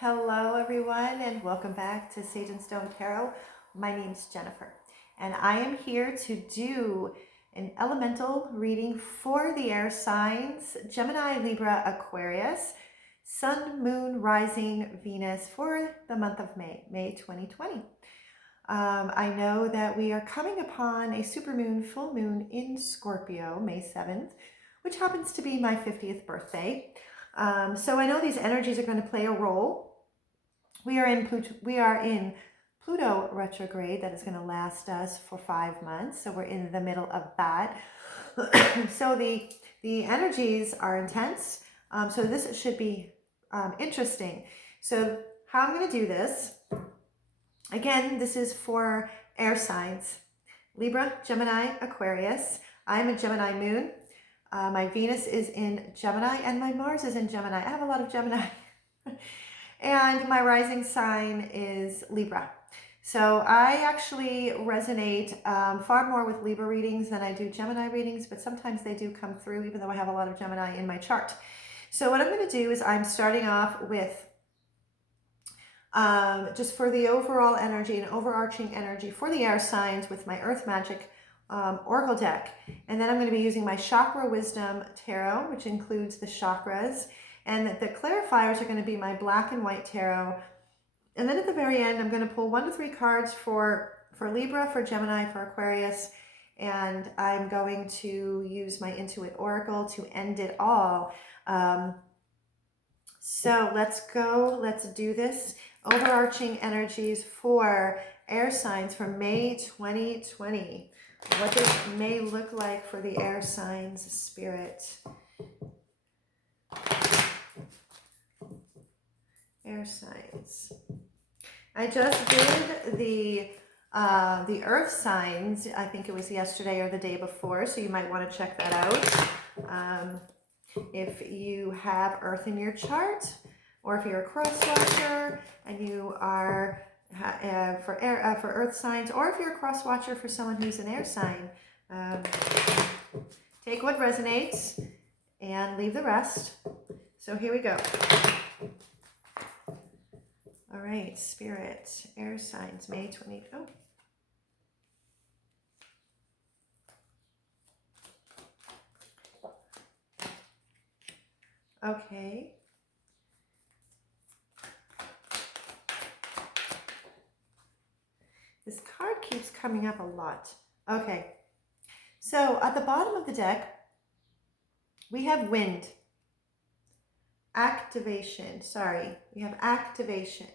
Hello everyone and welcome back to Sage and Stone Tarot. My name's Jennifer and I am here to do an elemental reading for the air signs Gemini, Libra, Aquarius, Sun, Moon, Rising, Venus for the month of May 2020. I know that we are coming upon a supermoon, full moon in Scorpio, May 7th, which happens to be my 50th birthday. So I know these energies are going to play a role. We are in Pluto retrograde that is going to last us for 5 months. So we're in the middle of that. So the energies are intense. So this should be interesting. So how I'm going to do this, again, this is for air signs: Libra, Gemini, Aquarius. I'm a Gemini moon. My Venus is in Gemini and my Mars is in Gemini. I have a lot of Gemini. And my rising sign is Libra. So I actually resonate far more with Libra readings than I do Gemini readings, but sometimes they do come through even though I have a lot of Gemini in my chart. So what I'm going to do is I'm starting off with just for the overall energy and overarching energy for the air signs with my Earth Magic Oracle deck. And then I'm going to be using my Chakra Wisdom Tarot, which includes the chakras. And the clarifiers are going to be my Black and White Tarot. And then at the very end, I'm going to pull 1 to 3 cards for Libra, for Gemini, for Aquarius. And I'm going to use my Intuit Oracle to end it all. So let's go. Let's do this. Overarching energies for air signs for May 2020. What does May look like for the air signs, Spirit? Air signs. I just did the earth signs. I think it was yesterday or the day before, so you might want to check that out. If you have earth in your chart, or if you're a cross watcher and you are for earth signs, or if you're a cross watcher for someone who's an air sign, take what resonates and leave the rest. So here we go. All right, Spirit, air signs, May 20. Oh. Okay. This card keeps coming up a lot. Okay. So at the bottom of the deck, we have wind. Activation. Sorry. We have activation.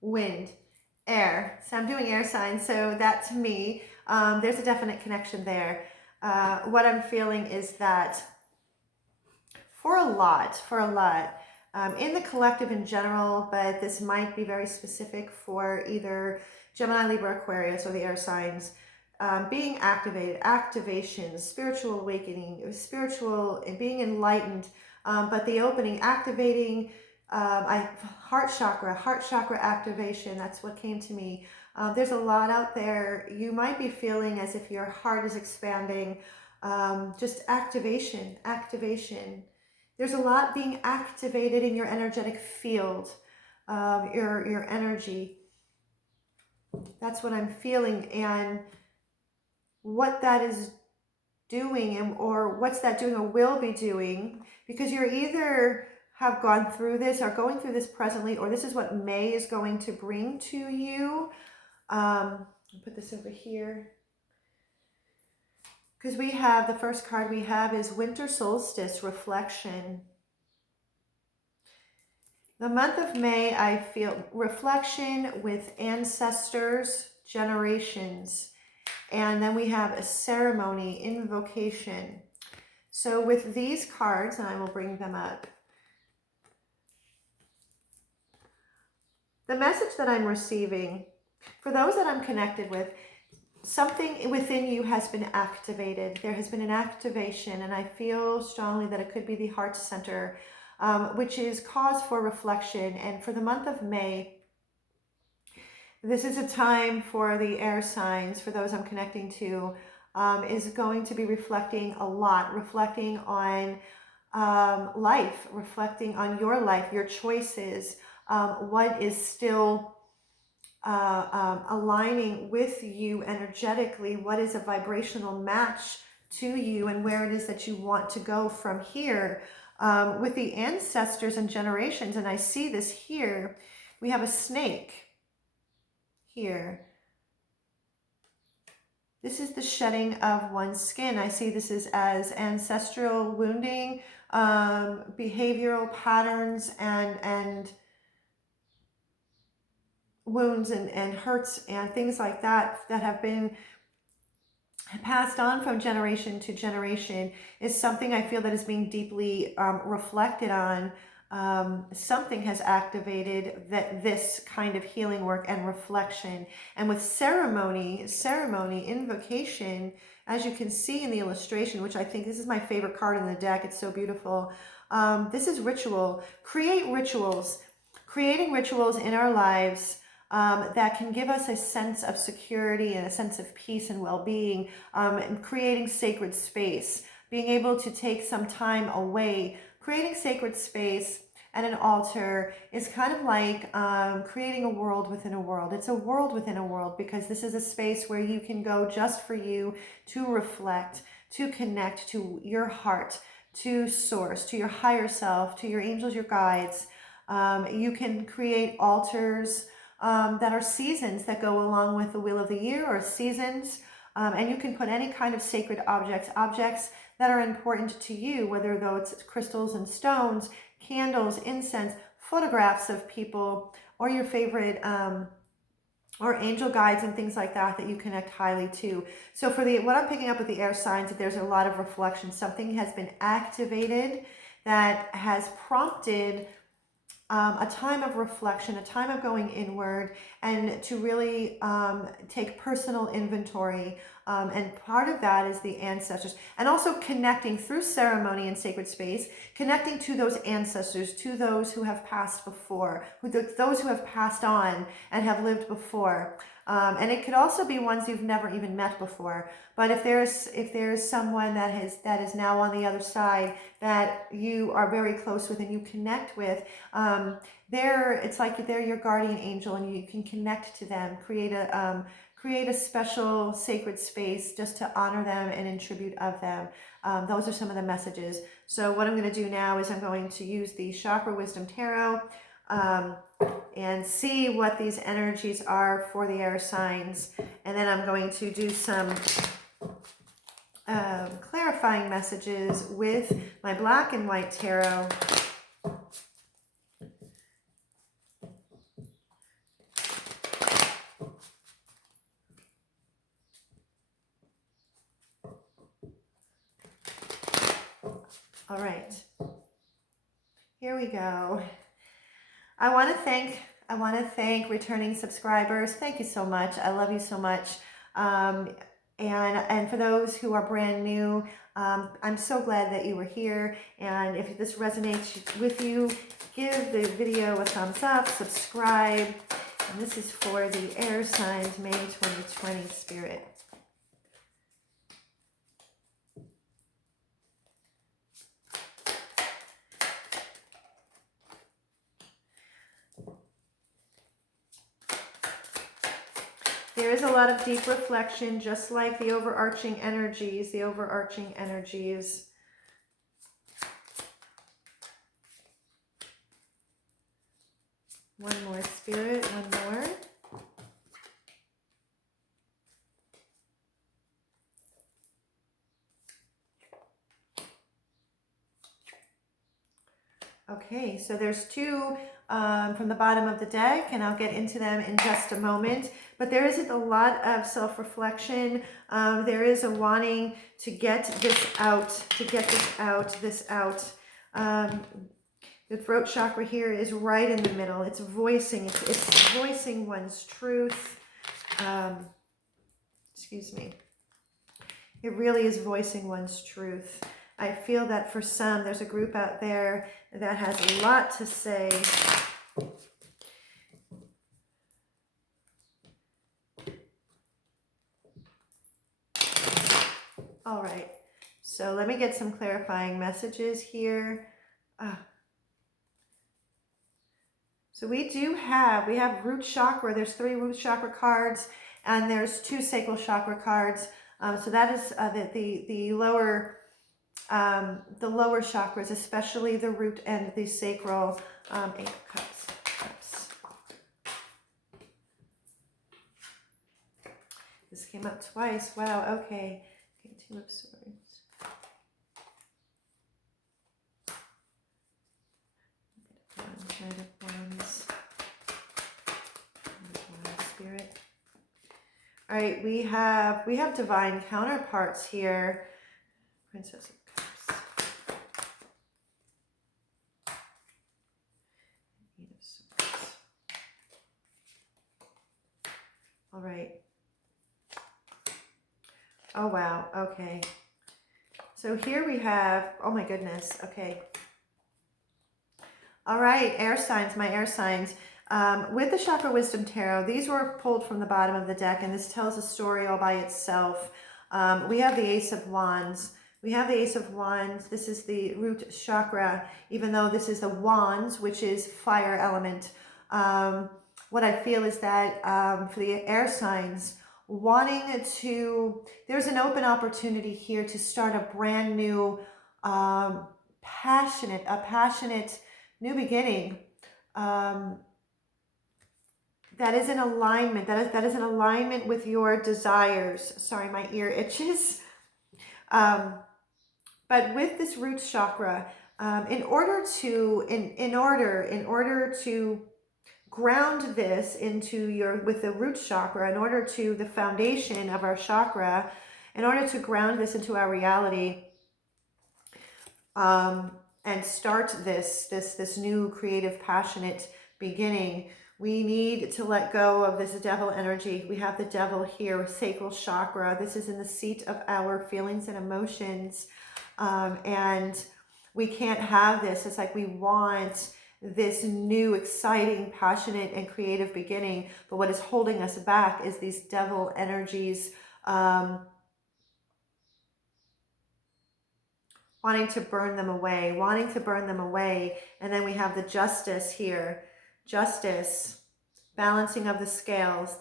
Wind. Air. So I'm doing air signs. So that to me, there's a definite connection there. What I'm feeling is that for a lot, in the collective in general, but this might be very specific for either Gemini, Libra, Aquarius, or the air signs, being activated, activation, spiritual awakening, spiritual and being enlightened, but the opening, activating, heart chakra activation, that's what came to me. There's a lot out there. You might be feeling as if your heart is expanding, just activation. There's a lot being activated in your energetic field, your energy. That's what I'm feeling, and what that is doing, or what's that doing or will be doing, because you're either have gone through this or going through this presently, or this is what May is going to bring to you. I'll put this over here, because we have the first card we have is Winter Solstice Reflection. The month of May, I feel reflection with ancestors, generations, and then we have a ceremony, invocation. So with these cards, and I will bring them up, the message that I'm receiving, for those that I'm connected with, something within you has been activated. There has been an activation, and I feel strongly that it could be the heart center, which is cause for reflection. And for the month of May, this is a time for the air signs, for those I'm connecting to, is going to be reflecting a lot, reflecting on life, reflecting on your life, your choices, what is still aligning with you energetically, what is a vibrational match to you, and where it is that you want to go from here with the ancestors and generations. And I see this here. We have a snake here. This is the shedding of one's skin. I see this as ancestral wounding, behavioral patterns, and wounds and hurts and things like that that have been passed on from generation to generation is something I feel that is being deeply reflected on. Something has activated this kind of healing work and reflection. And with ceremony, invocation, as you can see in the illustration, which I think this is my favorite card in the deck, it's so beautiful. This is ritual. Create rituals. Creating rituals in our lives that can give us a sense of security and a sense of peace and well-being, and creating sacred space, being able to take some time away. Creating sacred space and an altar is kind of like creating a world within a world. It's a world within a world, because this is a space where you can go just for you to reflect, to connect to your heart, to source, to your higher self, to your angels, your guides. You can create altars that are seasons that go along with the wheel of the year, or seasons, and you can put any kind of sacred objects that are important to you, whether though it's crystals and stones, candles, incense, photographs of people, or your favorite or angel guides and things like that that you connect highly to. So for what I'm picking up with the air signs, that there's a lot of reflection. Something has been activated that has prompted a time of reflection, a time of going inward, and to really take personal inventory. And part of that is the ancestors, and also connecting through ceremony and sacred space, connecting to those ancestors, to those who have passed before, those who have passed on and have lived before. And it could also be ones you've never even met before. But if there's someone that is now on the other side that you are very close with and you connect with, it's like they're your guardian angel, and you can connect to them. Create a special sacred space just to honor them and in tribute of them. Those are some of the messages. So what I'm going to do now is I'm going to use the Chakra Wisdom Tarot and see what these energies are for the air signs. And then I'm going to do some clarifying messages with my Black and White Tarot. All right, here we go. I want to thank returning subscribers. Thank you so much. I love you so much. And for those who are brand new, I'm so glad that you were here. And if this resonates with you, give the video a thumbs up, subscribe. And this is for the air signs, May 2020 spirit. There is a lot of deep reflection, just like the overarching energies, One more, Spirit, one more. Okay, so there's two from the bottom of the deck, and I'll get into them in just a moment. But there isn't a lot of self-reflection. There is a wanting to get this out, The throat chakra here is right in the middle. It's voicing one's truth. Excuse me. It really is voicing one's truth. I feel that for some, there's a group out there that has a lot to say. All right, So let me get some clarifying messages here. So we have root chakra. There's 3 root chakra cards, and there's 2 sacral chakra cards. So that is the lower chakras, especially the root and the sacral. 8 of Cups. This came up twice. Wow. Okay. 2 of Swords. Knight of Wands. Spirit. All right, we have divine counterparts here. Princess of Cups. 8 of Swords. All right. Oh, wow. Okay. So here we have, oh my goodness. Okay. All right, air signs, my air signs. With the Chakra Wisdom Tarot, these were pulled from the bottom of the deck, and this tells a story all by itself. We have the Ace of Wands. This is the root chakra, even though this is the Wands, which is fire element. What I feel is that for the air signs, there's an open opportunity here to start a brand new, passionate new beginning. That is in alignment. That is in alignment with your desires. Sorry, my ear itches. But with this root chakra, in order to ground this with the root chakra, in order to the foundation of our chakra, in order to ground this into our reality, and start this new creative, passionate beginning, we need to let go of this devil energy. We have the devil here, sacral chakra. This is in the seat of our feelings and emotions. And we can't have this. It's like we want this new, exciting, passionate, and creative beginning. But what is holding us back is these devil energies, wanting to burn them away. And then we have the justice here. Justice, balancing of the scales,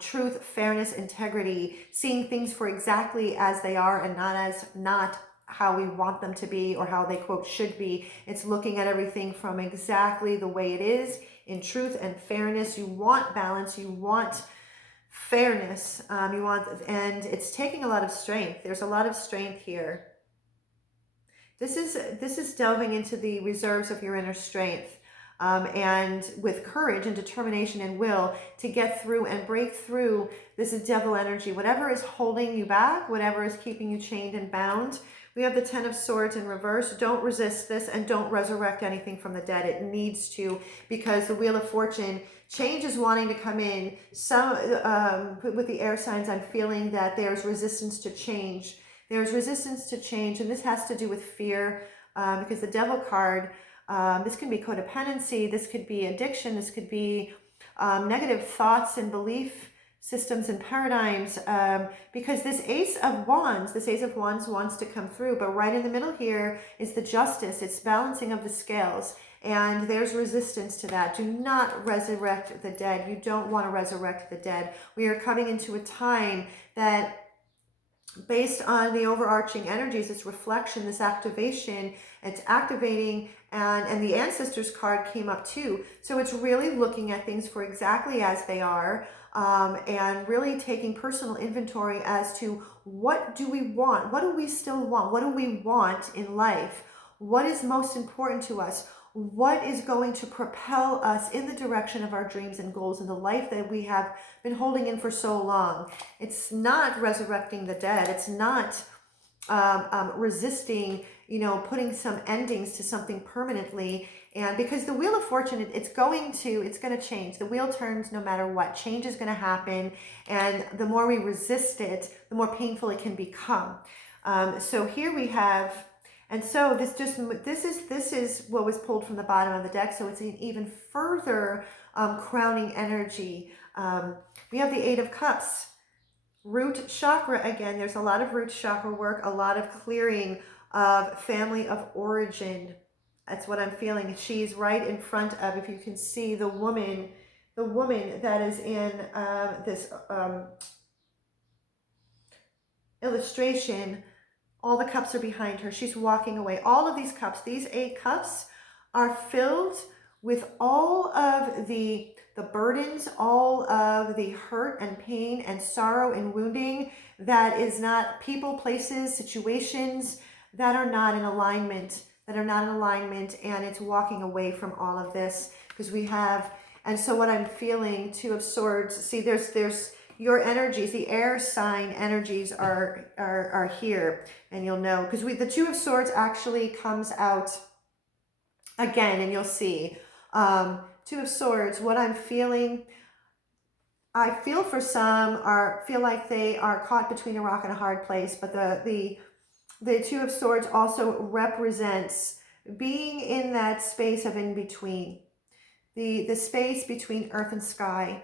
truth, fairness, integrity, seeing things for exactly as they are and not how we want them to be or how they, quote, should be. It's looking at everything from exactly the way it is in truth and fairness. You want balance, you want fairness, and it's taking a lot of strength. There's a lot of strength here. This is delving into the reserves of your inner strength, and with courage and determination and will to get through and break through this devil energy, whatever is holding you back, whatever is keeping you chained and bound. We have the 10 of Swords in reverse. Don't resist this, and don't resurrect anything from the dead. It needs to, because the Wheel of Fortune, change is wanting to come in. With the air signs, I'm feeling that there's resistance to change. And this has to do with fear, because the Devil card, this can be codependency, this could be addiction, this could be negative thoughts and belief systems and paradigms, because this Ace of Wands wants to come through, but right in the middle here is the Justice. It's balancing of the scales, and there's resistance to that. Do not resurrect the dead. You don't want to resurrect the dead. We are coming into a time that, based on the overarching energies, this reflection, this activation, it's activating, and the Ancestors card came up too. So it's really looking at things for exactly as they are, and really taking personal inventory as to what do we want? What do we still want? What do we want in life? What is most important to us? What is going to propel us in the direction of our dreams and goals in the life that we have been holding in for so long? It's not resurrecting the dead. It's not resisting, putting some endings to something permanently. And because the Wheel of Fortune, it's going to change. The wheel turns no matter what. Change is going to happen. And the more we resist it, the more painful it can become. So here we have, and so this is what was pulled from the bottom of the deck. So it's an even further crowning energy. We have the 8 of Cups. Root chakra, again, there's a lot of root chakra work, a lot of clearing of family of origin. That's what I'm feeling. She's right in front of, if you can see, the woman that is in this illustration. All the cups are behind her. She's walking away. All of these cups, these 8 cups, are filled with all of the burdens, all of the hurt and pain and sorrow and wounding that is not people, places, situations that are not in alignment, and it's walking away from all of this because we have, and so what I'm feeling, 2 of Swords, see there's your energies, the air sign energies are here, and you'll know because the 2 of Swords actually comes out again, and you'll see 2 of Swords. What I'm feeling, I feel for some feel like they are caught between a rock and a hard place, but the 2 of Swords also represents being in that space of in between, the space between earth and sky.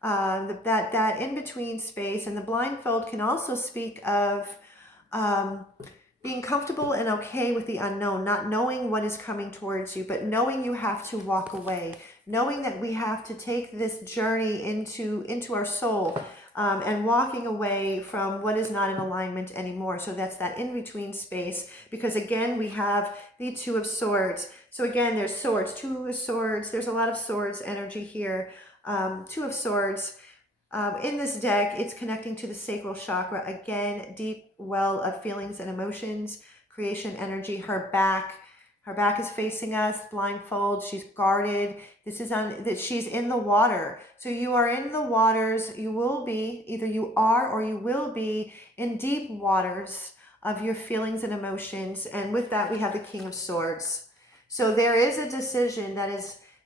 That in-between space, and the blindfold can also speak of being comfortable and okay with the unknown, not knowing what is coming towards you, but knowing you have to walk away, knowing that we have to take this journey into our soul, and walking away from what is not in alignment anymore. So that's that in-between space, because again, we have the 2 of Swords. So again, there's swords, 2 of Swords, there's a lot of swords energy here. 2 of Swords. In this deck, it's connecting to the sacral chakra. Again, deep well of feelings and emotions, creation energy. Her back is facing us, blindfold. She's guarded. This is that she's in the water. So you are in the waters. You will be, either you are or you will be in deep waters of your feelings and emotions. And with that, we have the King of Swords. So there is a decision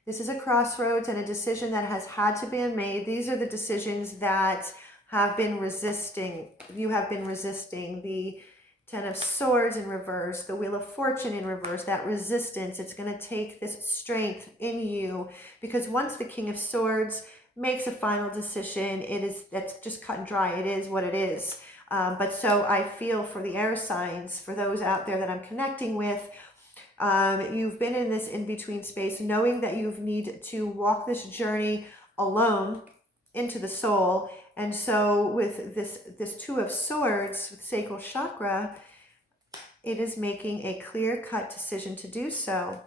this is a crossroads and a decision that has had to be made. These are the decisions that have been resisting. You have been resisting the 10 of Swords in reverse, the Wheel of Fortune in reverse, that resistance. It's going to take this strength in you, because once the King of Swords makes a final decision, that's just cut and dry. It is what it is. But so I feel for the air signs, for those out there that I'm connecting with, you've been in this in-between space, knowing that you need to walk this journey alone into the soul. And so with this 2 of Swords, with sacral chakra, it is making a clear-cut decision to do so.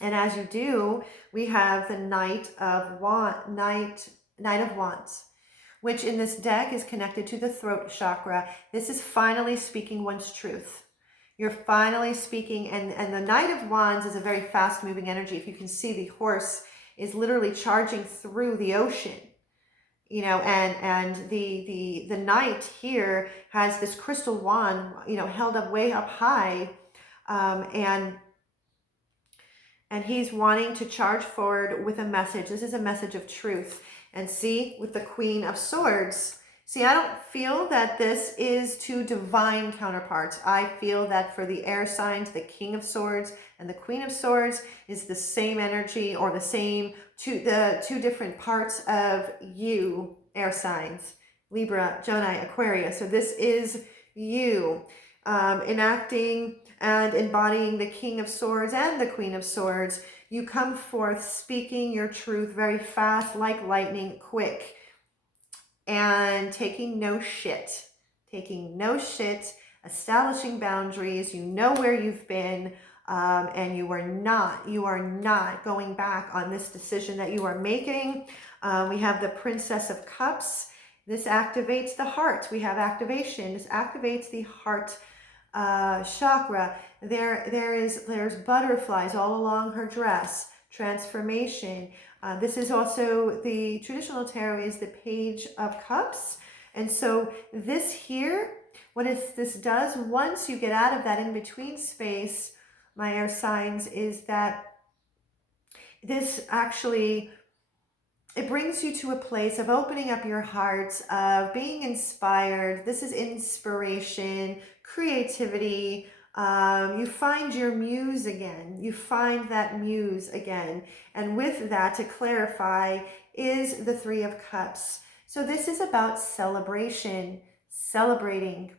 And as you do, we have the Knight of Wands, which in this deck is connected to the throat chakra. This is finally speaking one's truth. You're finally speaking, and the Knight of Wands is a very fast-moving energy. If you can see, the horse is literally charging through the ocean, you know, and the Knight here has this crystal wand, you know, held up way up high, and he's wanting to charge forward with a message. This is a message of truth. And see, with the Queen of Swords, see, I don't feel that this is 2 divine counterparts. I feel that for the air signs, the King of Swords and the Queen of Swords is the same energy, or the same, the 2 different parts of you, air signs, Libra, Gemini, Aquarius. So this is you enacting and embodying the King of Swords and the Queen of Swords. You come forth speaking your truth very fast, like lightning, quick, and taking no shit, establishing boundaries. You know where you've been, and you are not going back on this decision that you are making. We have the Princess of Cups. This activates the heart. We have activation. This activates the heart chakra. There's butterflies all along her dress. Transformation. This is also, the traditional tarot is the Page of Cups. And so this here, this does, once you get out of that in-between space, my air signs, is that this actually, it brings you to a place of opening up your hearts, of being inspired. This is inspiration, creativity. You find your muse again. You find that muse again. And with that, to clarify, is the 3 of Cups. So this is about celebration, celebrating.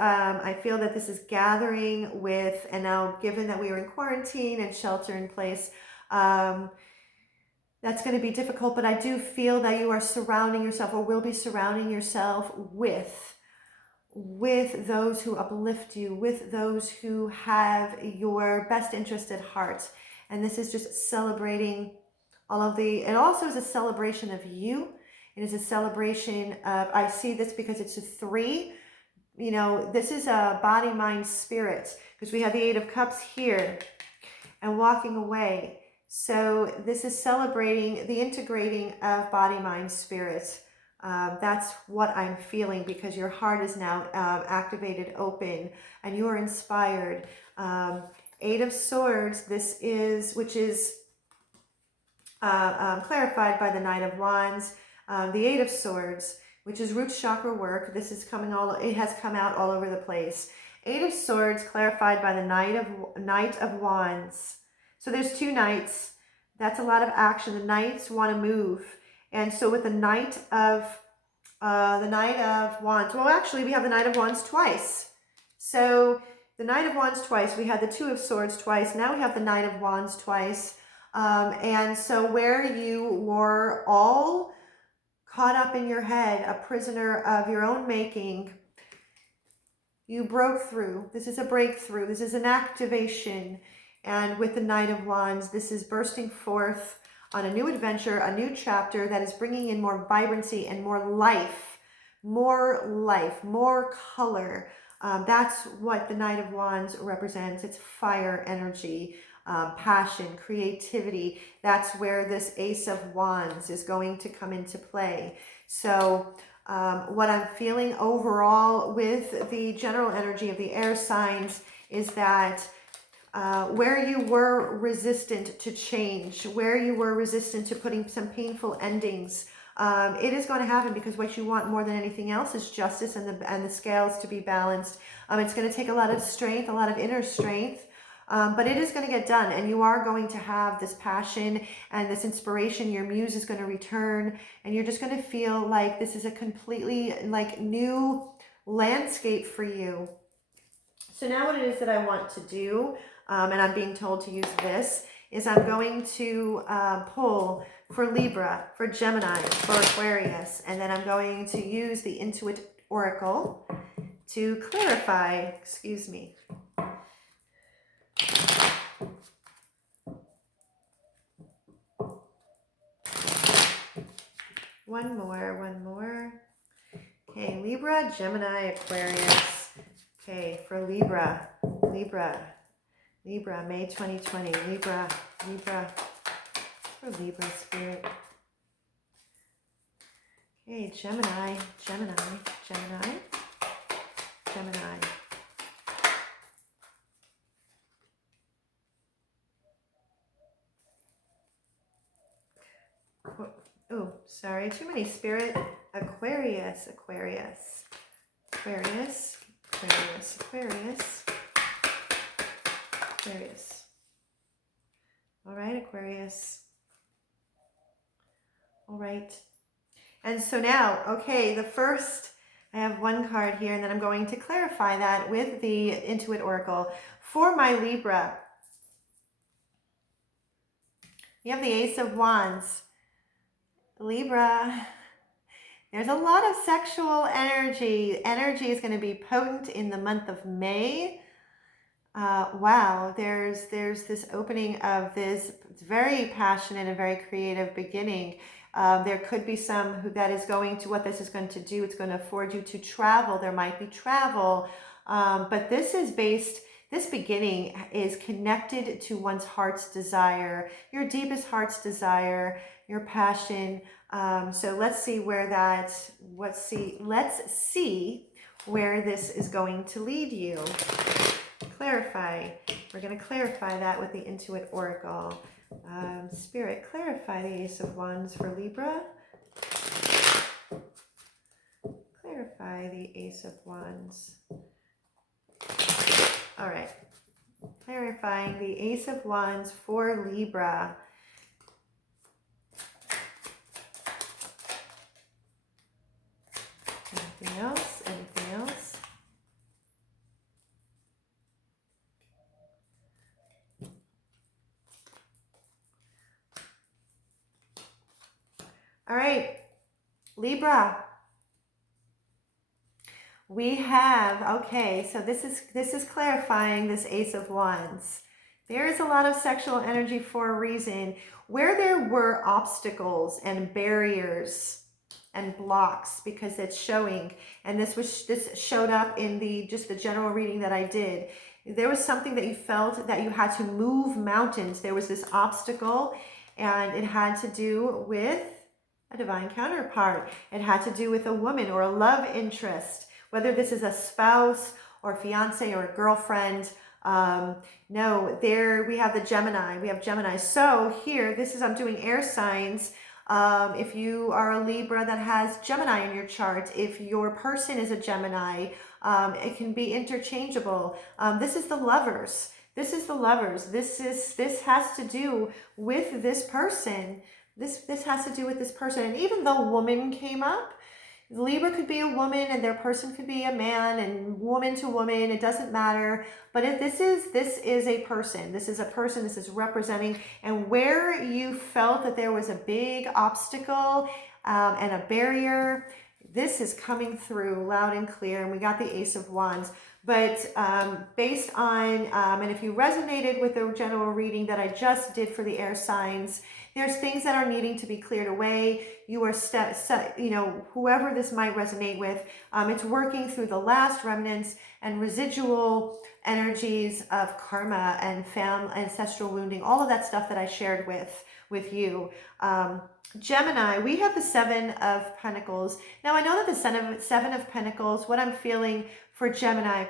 I feel that this is gathering with, and now given that we are in quarantine and shelter in place, that's going to be difficult, but I do feel that you are surrounding yourself, or will be surrounding yourself with those who uplift you, with those who have your best interest at heart. And this is just celebrating all of it also is a celebration of you. It is a celebration of, I see this because it's a 3. You know, this is a body, mind, spirit, because we have the 8 of Cups here and walking away. So this is celebrating the integrating of body, mind, spirit. That's what I'm feeling, because your heart is now activated, open, and you are inspired. 8 of Swords, this is, which is clarified by the Knight of Wands. The 8 of Swords, which is root chakra work. This is it has come out all over the place. 8 of Swords clarified by the Knight of Wands. So there's 2 knights. That's a lot of action. The knights want to move. And so with the Knight of Wands, well, actually we have the Knight of Wands twice. So the Knight of Wands twice. We had the 2 of Swords twice. Now we have the Knight of Wands twice. And so where you were all caught up in your head, a prisoner of your own making, you broke through. This is a breakthrough. This is an activation. And with the Knight of Wands, this is bursting forth on a new adventure, a new chapter that is bringing in more vibrancy and more life, more color. That's what the Knight of Wands represents. It's fire energy, passion, creativity. That's where this Ace of Wands is going to come into play. So what I'm feeling overall with the general energy of the air signs is that where you were resistant to change, where you were resistant to putting some painful endings, it is going to happen, because what you want more than anything else is justice and the scales to be balanced. It's going to take a lot of strength, a lot of inner strength, but it is going to get done, and you are going to have this passion and this inspiration. Your muse is going to return, and you're just going to feel like this is a completely new landscape for you. So now what it is that I want to do, and I'm being told to use this, is I'm going to pull for Libra, for Gemini, for Aquarius, and then I'm going to use the Intuit Oracle to clarify, excuse me. One more. Okay, Libra, Gemini, Aquarius. Okay, for Libra, May 2020, Libra, for Libra spirit. Okay, Gemini. Oh, sorry, too many spirit. Aquarius. All right, Aquarius. All right. And so now, okay, I have one card here, and then I'm going to clarify that with the Intuit Oracle. For my Libra, you have the Ace of Wands. Libra, there's a lot of sexual energy. Energy is going to be potent in the month of May. Wow, there's this opening of this very passionate and very creative beginning. There could be that is going to, what this is going to do, it's going to afford you to travel. There might be travel, but this beginning is connected to one's heart's desire, your deepest heart's desire, your passion. So let's see where this is going to lead you. Clarify. We're going to clarify that with the Intuit Oracle. Spirit, clarify the Ace of Wands for Libra. Clarify the Ace of Wands. All right. Clarifying the Ace of Wands for Libra. Anything else? Anything else? All right, Libra. We have, okay, so this is clarifying this Ace of Wands. There is a lot of sexual energy for a reason. Where there were obstacles and barriers and blocks, because it's showing, and this showed up in the general reading that I did. There was something that you felt that you had to move mountains. There was this obstacle, and it had to do with a divine counterpart. It had to do with a woman or a love interest, whether this is a spouse or fiance or a girlfriend. No, there we have the Gemini. We have Gemini. So here, I'm doing air signs. If you are a Libra that has Gemini in your chart, if your person is a Gemini, it can be interchangeable. This is the lovers. This is the lovers. This has to do with this person. This has to do with this person. And even though woman came up, Libra could be a woman and their person could be a man, and woman to woman, it doesn't matter. But if this is a person. This is a person. This is representing. And where you felt that there was a big obstacle and a barrier, this is coming through loud and clear. And we got the Ace of Wands. But based on, and if you resonated with the general reading that I just did for the air signs, there's things that are needing to be cleared away. You are, whoever this might resonate with, it's working through the last remnants and residual energies of karma and ancestral wounding, all of that stuff that I shared with you. Gemini, we have the Seven of Pentacles. Now I know that the Seven of Pentacles, what I'm feeling for Gemini,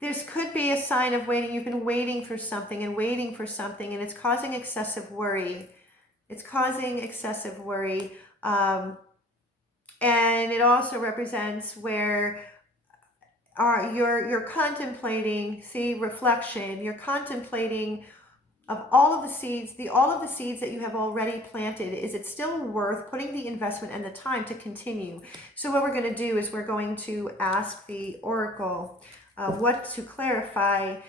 this could be a sign of waiting. You've been waiting for something and waiting for something, and it's causing excessive worry. It's causing excessive worry. And it also represents where you're contemplating, see, reflection. You're contemplating of all of the seeds, that you have already planted. Is it still worth putting the investment and the time to continue? So what we're going to do is we're going to ask the Oracle what to clarify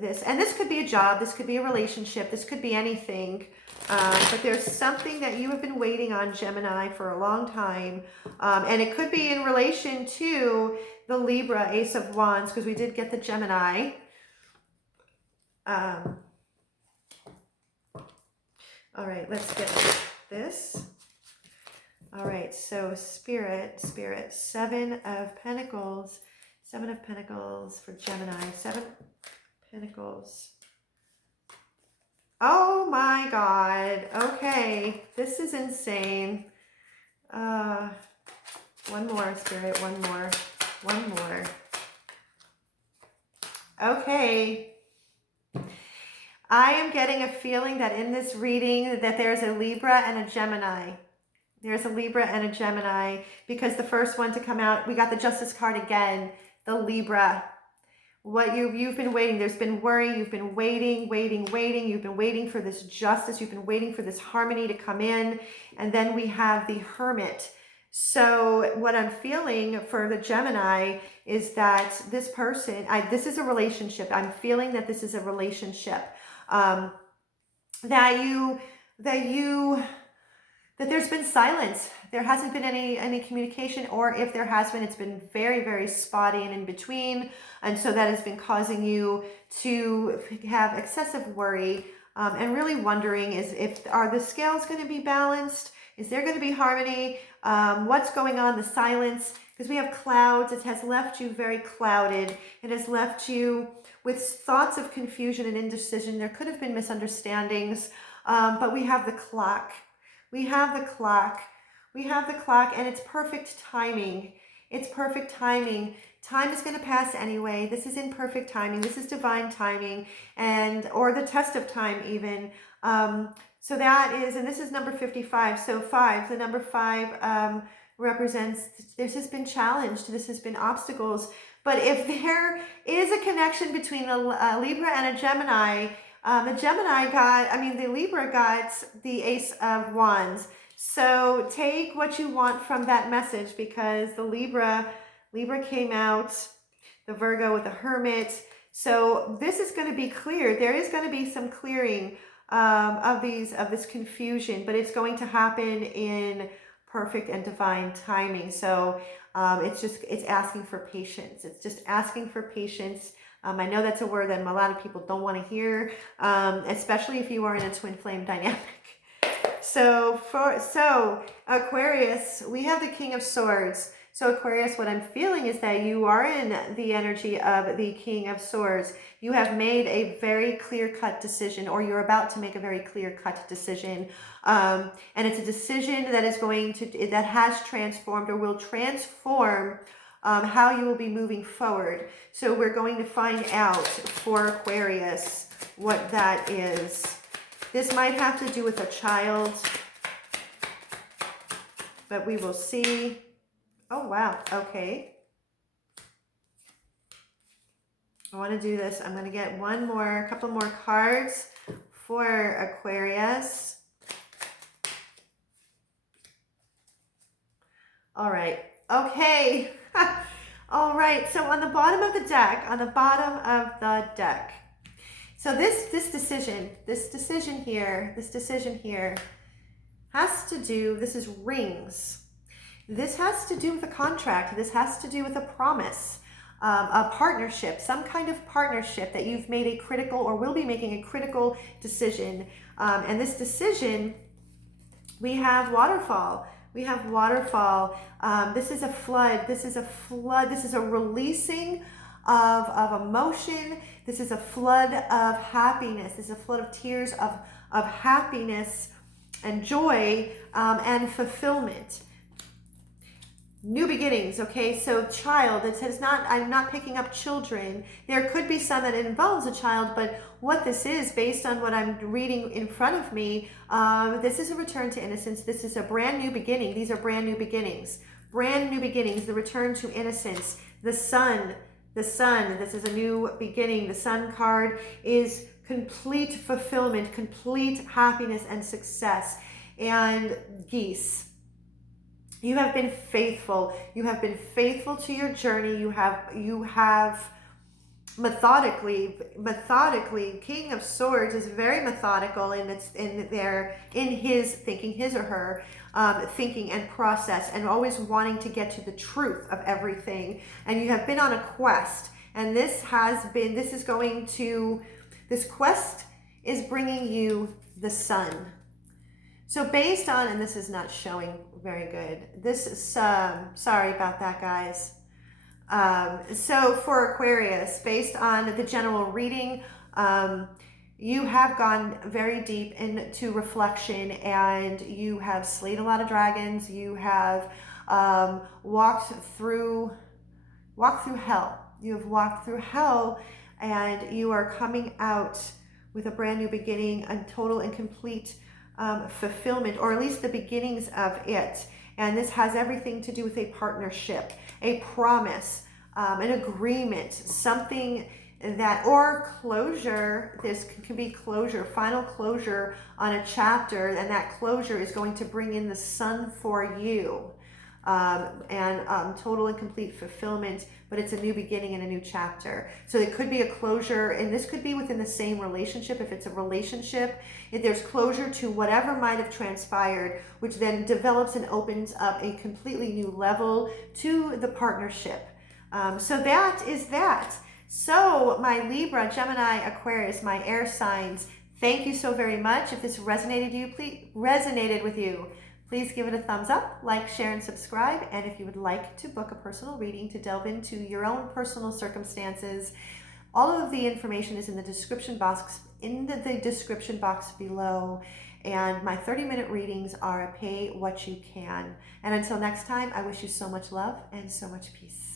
this. And this could be a job, this could be a relationship, this could be anything. But there's something that you have been waiting on, Gemini, for a long time. And it could be in relation to the Libra Ace of Wands, because we did get the Gemini. All right, let's get this. All right, so Spirit, Seven of Pentacles for Gemini, Seven Pentacles. Oh my God, okay, this is insane. One more, Spirit, one more. Okay. I am getting a feeling that in this reading that there's a Libra and a Gemini. There's a Libra and a Gemini, because the first one to come out, we got the Justice card again, the Libra. What you've been waiting, there's been worry, you've been waiting, you've been waiting for this justice, you've been waiting for this harmony to come in, and then we have the Hermit. So what I'm feeling for the Gemini is that this person, this is a relationship. I'm feeling that this is a relationship. That there's been silence. There hasn't been any communication, or if there has been, it's been very, very spotty and in between. And so that has been causing you to have excessive worry, and really wondering are the scales going to be balanced? Is there going to be harmony? What's going on? The silence, because we have clouds. It has left you very clouded. It has left you with thoughts of confusion and indecision. There could have been misunderstandings, but we have the clock. We have the clock, and it's perfect timing. It's perfect timing. Time is going to pass anyway. This is in perfect timing. This is divine timing, or the test of time even. So that is, and this is number 55. So the number 5 represents, this has been challenged. This has been obstacles. But if there is a connection between a Libra and a Gemini, the Libra got the Ace of Wands. So take what you want from that message, because the Libra came out, the Virgo with the Hermit. So this is going to be clear. There is going to be some clearing of this confusion, but it's going to happen in perfect and divine timing. So it's asking for patience. It's just asking for patience. I know that's a word that a lot of people don't want to hear, especially if you are in a twin flame dynamic. So Aquarius, we have the King of Swords. So Aquarius, what I'm feeling is that you are in the energy of the King of Swords. You have made a very clear-cut decision, or you're about to make a very clear-cut decision. And it's a decision that that has transformed or will transform how you will be moving forward. So we're going to find out for Aquarius what that is. This might have to do with a child, but we will see. Oh, wow. Okay. I want to do this. I'm going to get a couple more cards for Aquarius. All right. Okay. All right. So on the bottom of the deck, so this decision here has to do, this is rings. This has to do with a contract. This has to do with a promise, a partnership, some kind of partnership that you've made a critical or will be making a critical decision. And this decision, we have waterfall. This is a flood. This is a releasing of emotion. This is a flood of happiness. This is a flood of tears of happiness and joy and fulfillment. New beginnings, okay? So child, it says I'm not picking up children. There could be some that involves a child, but what this is, based on what I'm reading in front of me, this is a return to innocence. This is a brand new beginning. These are brand new beginnings. Brand new beginnings, the return to innocence. The sun, this is a new beginning. The Sun card is complete fulfillment, complete happiness and success. And geese. You have been faithful. You have been faithful to your journey. You have methodically. King of Swords is very methodical in his thinking, his or her thinking and process, and always wanting to get to the truth of everything. And you have been on a quest, and this quest is bringing you the sun. So based on, and this is not showing very good. This is, sorry about that, guys. So for Aquarius, based on the general reading, you have gone very deep into reflection, and you have slayed a lot of dragons. You have walked through hell. You have walked through hell, and you are coming out with a brand new beginning, a total and complete fulfillment, or at least the beginnings of it. And this has everything to do with a partnership, a promise, an agreement, something that, or closure. This can be closure, final closure on a chapter, and that closure is going to bring in the sun for you. And total and complete fulfillment, but it's a new beginning and a new chapter. So it could be a closure, and this could be within the same relationship. If it's a relationship, if there's closure to whatever might have transpired, which then develops and opens up a completely new level to the partnership. So that is that. So my Libra, Gemini, Aquarius, my air signs, thank you so very much. If this resonated with you, please give it a thumbs up, like, share, and subscribe. And if you would like to book a personal reading to delve into your own personal circumstances, all of the information is in the description box below. And my 30-minute readings are a pay what you can. And until next time, I wish you so much love and so much peace.